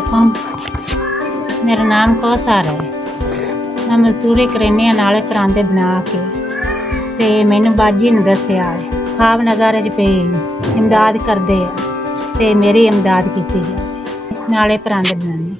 वालेकुम। मेरा नाम कौसर है। मैं मजदूरी करनी नाले परांदे बना के ते मैनू बाजी ने दसिया है खाब नगर च पे इमदाद करते हैं ते मेरी इमदाद की जाए नाले परांदे बनाने।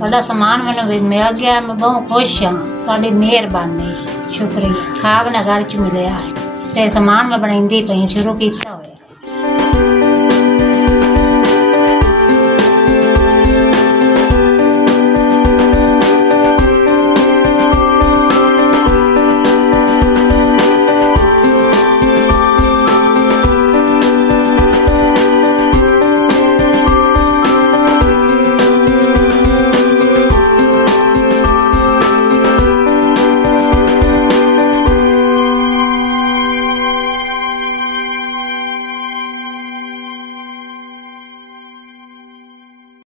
बड़ा समान मैंने मिल गया, मैं बहुत खुश हाँ। थोड़ी मेहरबानी, शुक्रिया। खाब नगर च मिले ते समान मैं बनाई पई शुरू किया होया।